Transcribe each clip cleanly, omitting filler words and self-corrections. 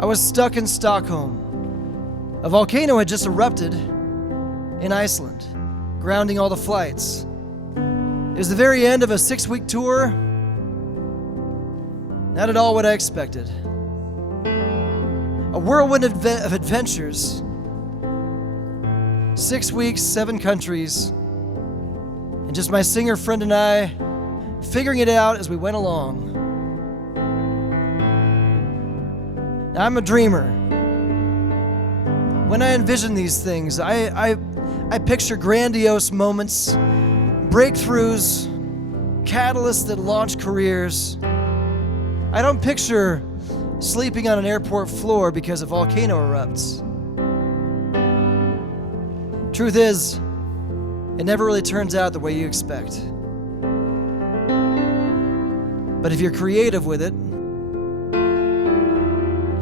I was stuck in Stockholm. A volcano had just erupted in Iceland, grounding all the flights. It was the very end of a 6-week tour. Not at all what I expected. A whirlwind of adventures. 6 weeks, 7 countries, and just my singer friend and I figuring it out as we went along. Now, I'm a dreamer. When I envision these things, I picture grandiose moments, breakthroughs, catalysts that launch careers. I don't picture sleeping on an airport floor because a volcano erupts. Truth is, it never really turns out the way you expect. But if you're creative with it,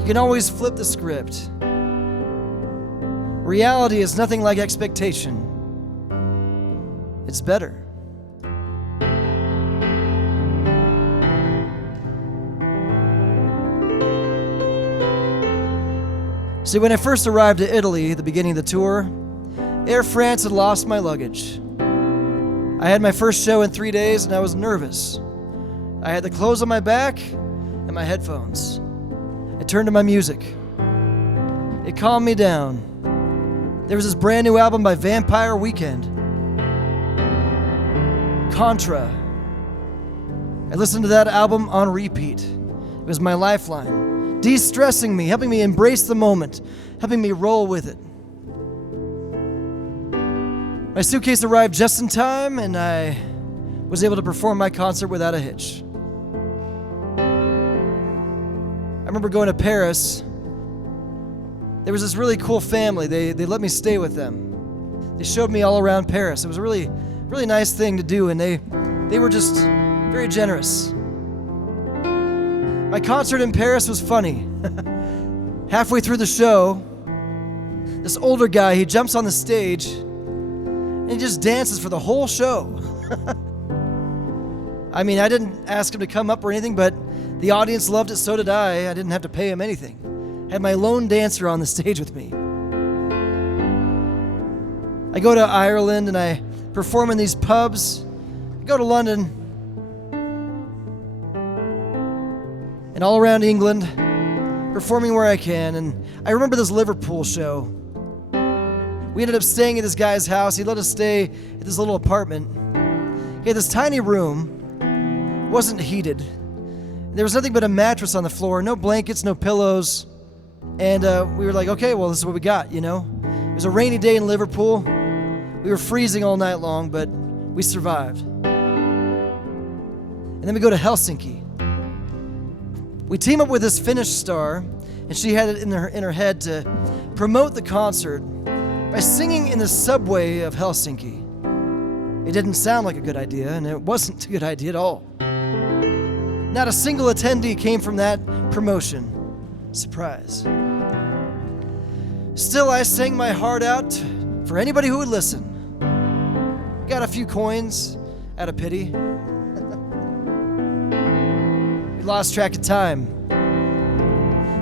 you can always flip the script. Reality is nothing like expectation. It's better. See, when I first arrived to Italy at the beginning of the tour, Air France had lost my luggage. I had my first show in 3 days and I was nervous. I had the clothes on my back and my headphones. I turned to my music. It calmed me down. There was this brand new album by Vampire Weekend, Contra. I listened to that album on repeat. It was my lifeline, de-stressing me, helping me embrace the moment, helping me roll with it. My suitcase arrived just in time, and I was able to perform my concert without a hitch. I remember going to Paris. There was this really cool family. They let me stay with them. They showed me all around Paris. It was a really nice thing to do, and they were just very generous. My concert in Paris was funny. Halfway through the show, this older guy, he jumps on the stage, and he just dances for the whole show. I mean, I didn't ask him to come up or anything, but the audience loved it, so did I. I didn't have to pay him anything. I had my lone dancer on the stage with me. I go to Ireland and I perform in these pubs. I go to London. And all around England, performing where I can. And I remember this Liverpool show. We ended up staying at this guy's house. He let us stay at this little apartment. He had this tiny room. It wasn't heated. There was nothing but a mattress on the floor, no blankets, no pillows. And we were like, okay, well, this is what we got, you know? It was a rainy day in Liverpool. We were freezing all night long, but we survived. And then we go to Helsinki. We team up with this Finnish star, and she had it in her head to promote the concert by singing in the subway of Helsinki. It didn't sound like a good idea, and it wasn't a good idea at all. Not a single attendee came from that promotion. Surprise. Still, I sang my heart out for anybody who would listen. Got a few coins out of pity. We lost track of time.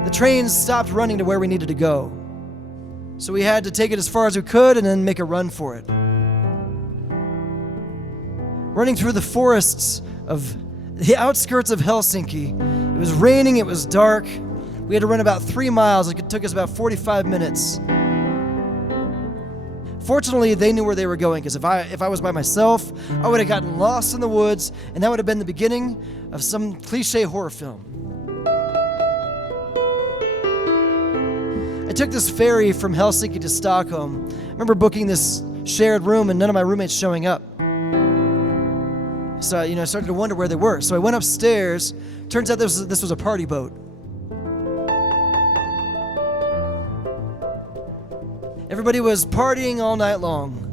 The trains stopped running to where we needed to go. So we had to take it as far as we could and then make a run for it. Running through the forests of the outskirts of Helsinki. It was raining, it was dark. We had to run about 3 miles. It took us about 45 minutes. Fortunately, they knew where they were going, because if I was by myself, I would have gotten lost in the woods, and that would have been the beginning of some cliche horror film. I took this ferry from Helsinki to Stockholm. I remember booking this shared room and none of my roommates showing up. So, I started to wonder where they were. So I went upstairs. Turns out this was a party boat. Everybody was partying all night long.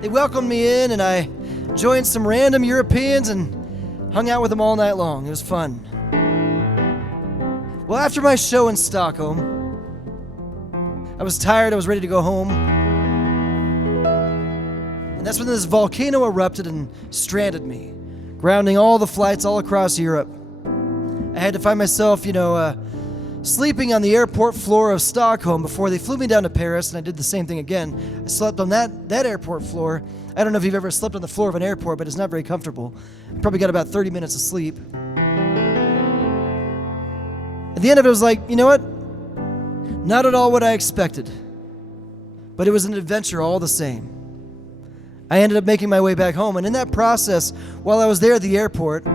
They welcomed me in, and I joined some random Europeans and hung out with them all night long. It was fun. Well, after my show in Stockholm, I was tired. I was ready to go home. And that's when this volcano erupted and stranded me, grounding all the flights all across Europe. I had to find myself, sleeping on the airport floor of Stockholm before they flew me down to Paris, and I did the same thing again. I slept on that airport floor. I don't know if you've ever slept on the floor of an airport, but it's not very comfortable. I probably got about 30 minutes of sleep. At the end of it, I was like, you know what? Not at all what I expected, but it was an adventure all the same. I ended up making my way back home, and in that process, while I was there at the airport,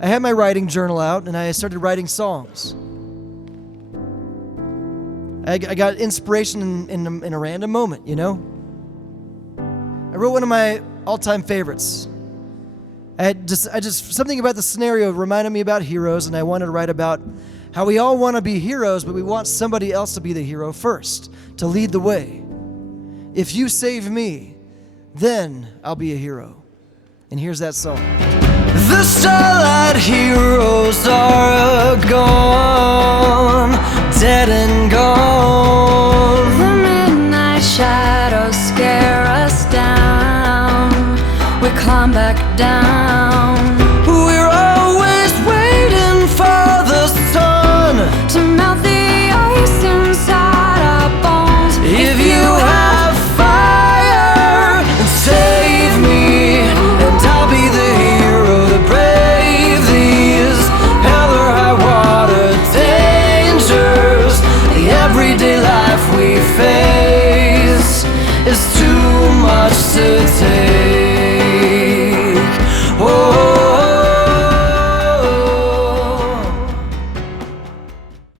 I had my writing journal out, and I started writing songs. I got inspiration in a random moment, I wrote one of my all-time favorites. I just something about the scenario reminded me about heroes, and I wanted to write about how we all want to be heroes, but we want somebody else to be the hero first, to lead the way. If you save me, then I'll be a hero. And here's that song. The starlight heroes are gone, dead and gone. The midnight shadows scare us down. We climb back down.